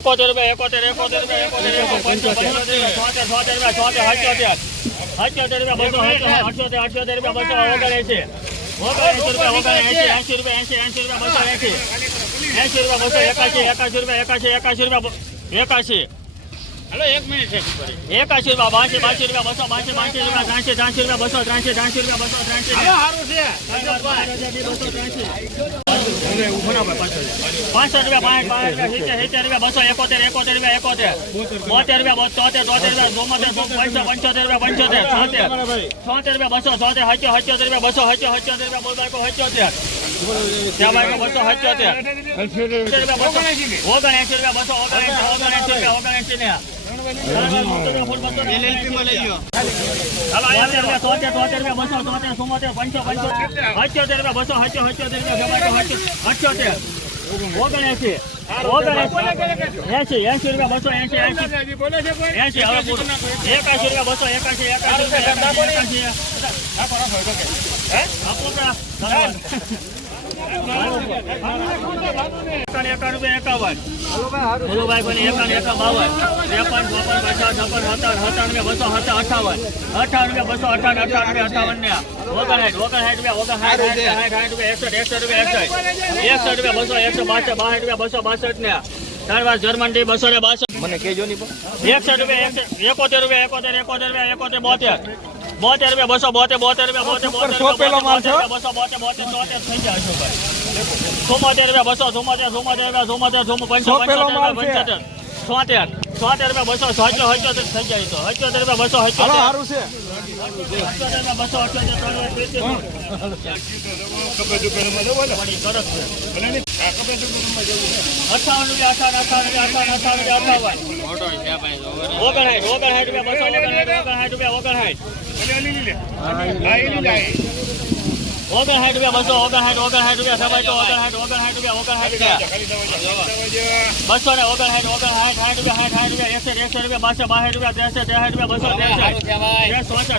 એકોતેર રૂપિયા એકોતેર એકોતેર રૂપિયા અઠ્યોતેર રૂપિયા બસો ઓગણએંસી એંસી રૂપિયા એંસી એંસી રૂપિયા બસો એંસી એંસી રૂપિયા બસો એકાશી એકાશી રૂપિયા એકાશી એકાશી રૂપિયા બ- એકાશી. એક મિનિટ છે એકાશી રૂપિયા બાસી બાસી રૂપિયા બસો બાસી બાસી રૂપિયા ત્રાસી ત્રાસી રૂપિયા બસો ત્રાસી ત્રાસી રૂપિયા બસો ત્રાસી સારું છે. બસો ત્રાસી. પાંચસો રૂપિયા પાંચ પાંચ સિત્તેર સિત્તેર રૂપિયા બસો એકોતેર એકોતેર રૂપિયા એકોતેર. બોતેર રૂપિયા. તોતેર તોતેર રૂપિયા ચોમોતેર પંચો પંચોતેર રૂપિયા પંચોતેર છોતેર. છોતેર રૂપિયા બસો છોતેર હચ્યો હચ્યોતેર રૂપિયા બસો હચો હચ્યોતેર રૂપિયા બોલ બાઈકો હચ્યોતેર ત્યાં બાઈકો બસો રૂપિયા. બસો. ઓગણએંસી રૂપિયા બસો ને રૂપિયા ઓગણએંસી એંસી એંસી રૂપિયા બસો એંસી એંસી એંસી હવે એકાશી રૂપિયા બસો રૂપિયા એકાશી એકાશી આપો કા? એકાવન. એકાવન રૂપિયા એકાવન બોલો ભાઈ કોને એકાવન એકાવન બાવન ત્રેપન ચોપન પચાસ છપ્પન સત્તાવન સત્તાવન બસો સત્તા અઠાવન. અઠાવન બસો અઠાવન અઠાવન અઠાવન ને ઓગણસાઠ ઓગણસાઠ રૂપિયા ઓગણસાઠ સાઠ સાઠ રૂપિયા એકસઠ એકસઠ રૂપિયા એકસઠ. એકસઠ રૂપિયા બસો એકસો બાસઠ બાસઠ રૂપિયા બસો બાસઠ ને ત્યારબાદ જર્મન બસો ને બાસઠ. મને કેજો નહીં એકસઠ રૂપિયા એકોતેર રૂપિયા એકોતેર એકોતેર રૂપિયા એકોતેર બોતેર. બોતેર રૂપિયા બસો બોતેર બોતેર રૂપિયા બોતેર. બસો બોતેર બોતેર ચોતેર થઈ જાય અશોકભાઈ. ચુમ્મોતેર રૂપિયા બસો ચુમ્મોતેર ચુમ્મોતેર રૂપિયા ચુમ્મોતેર ચુમ્મો પંચો સોંપેલો પંચોતેર છોતેર છોતેર રૂપિયા બસો હચો હચોતેર થઈ જાય તો. હચોતેર રૂપિયા બસો હચોતેર સારું છે. હચોતેર રૂપિયા બસો છે અઠાવન રૂપિયા અઠાવન અઠાવન અઠાવન અઠાવન રૂપિયા અઠાવન ઓગણસાઠ ઓગણસાઠ રૂપિયા બસો ઓગણસાઠ ઓગણસાઠ રૂપિયા ઓગણસાઠ. ઓગણસાઠ રૂપિયા બસો રૂપિયા ઓગણસાઠ ઓગણસાઠ રૂપિયા બસો બાસઠ રૂપિયા ત્રેસઠ ત્રેસઠ રૂપિયા બસો ત્રેસઠ ચોસઠ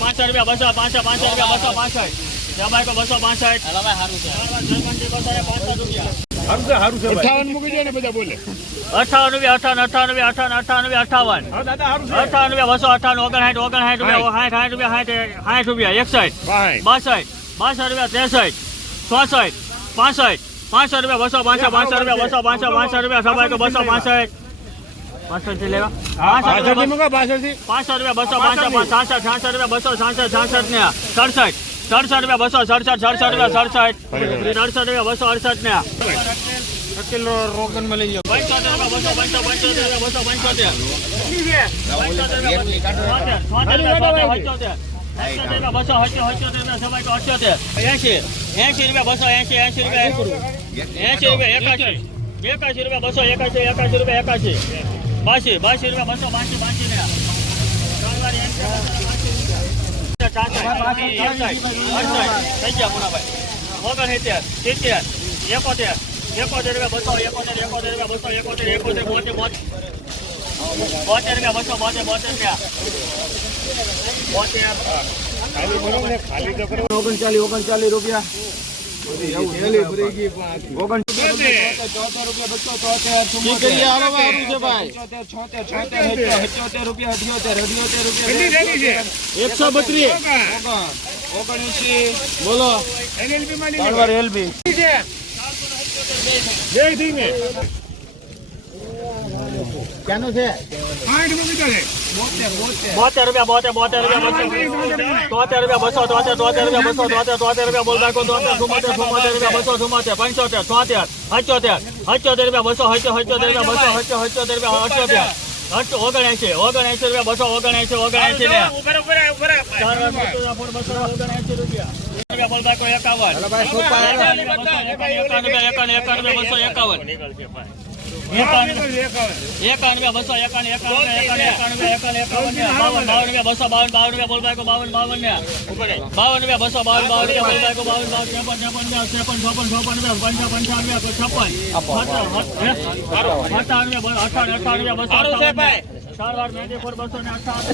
પાંચસો રૂપિયા બસો પાંચસો પાંચસો રૂપિયા બસો પાંસઠ સવાય તો બસો પાંસઠ અઠાવન મૂકી દે ને બધા બોલે. અઠાણું અઠાણું અઠાવન અઠાણું રૂપિયા અઠાવન. હા દાદા સારું રૂપિયા બસો અઠાણું ઓગણસાઠ ઓગણસાઠ રૂપિયા સાઠ સાઠ રૂપિયા સાઠ સાઠ રૂપિયા એકસઠ બાસઠ બાસઠ રૂપિયા ત્રેસઠ ચોસઠ પાસઠ પાંચસો રૂપિયા બસો પાંચસો પાંચસો રૂપિયા બસો પાંચસો પાંચસો રૂપિયા સવાય તો બસો પાંસઠ. પાછળથી રૂપિયા બસો. પાંસઠ સાસઠ છાસઠ રૂપિયા બસો સાસઠ છાસઠ ને સડસઠ. સડસઠ રૂપિયા બસો સડસઠ સડસઠ રૂપિયા સડસઠ. સડસઠ રૂપિયા બસો અડસઠ ને. રોગન મળી લઈ રૂપિયા રૂપિયા રૂપિયા રૂપિયા રૂપિયા રૂપિયા રૂપિયા રૂપિયા રૂપિયા એકાશી રૂપિયા બસો એકાશી એકાશી રૂપિયા એકાશી બાસી બાસી રૂપિયા બસો બાસી બાસી સિત્તેર એકોતેર એકોતેર રૂપિયા બસો એકોતેર એકોતેર રૂપિયા બસો એકોતેર એકોતેર બોતેર બોતેર રૂપિયા બસો બોતેર બોતેર રૂપિયા. ઓગણચાલીસ ઓગણચાલીસ રૂપિયા. એકસો બત્રીસ. ઓગણસી. બોલો. એલએલપી માં લઈ ને ક્યાંનો છે? બોતેર રૂપિયા બોતેર બોતેર રૂપિયા તોતેર રૂપિયા બસો તોતેર તોતેર રૂપિયા બસો તોતેર તોતેર રૂપિયા બોલ રાખો તોતેર ચુમ્મોતેર ચુમ્મોતેર રૂપિયા બસો ચુમ્મોતેર પંચોતેર છોતેર હચોતેર હચોતેર રૂપિયા બસો હચો હચોતેર રૂપિયા બસો હચો હચોતેર રૂપિયા અઠ્યોતેર હચો ઓગણએંસી ઓગણએંસી રૂપિયા બસો ઓગણએંસી ઓગણએંસી ને. બસો બસો રૂપિયા. રૂપિયા બોલ એકાવન. એકાવન રૂપિયા એકાવન એકાવન રૂપિયા બસો એકાવન. એકાવન બસો એકાવન એકાવન એકાવન એકાવન રૂપિયા એકાવન બાવન બાવન રૂપિયા બસો બાવન બાવન રૂપિયા બોલ બાકો બાવન બાવન ને બાવન રૂપિયા બસો બાવન બાવન રૂપિયા બોલ બાકો બાવન બાવન ત્રેપન ત્રેપન રૂપિયા ત્રેપન ચોપન ચોપન રૂપિયા પંચા પંચાવન રૂપિયા છપ્પન. અઠાવન રૂપિયા બસો અઠાવન રૂપિયા. બસો ચાર વાર મહેંદી પર બસો ને અઠાવન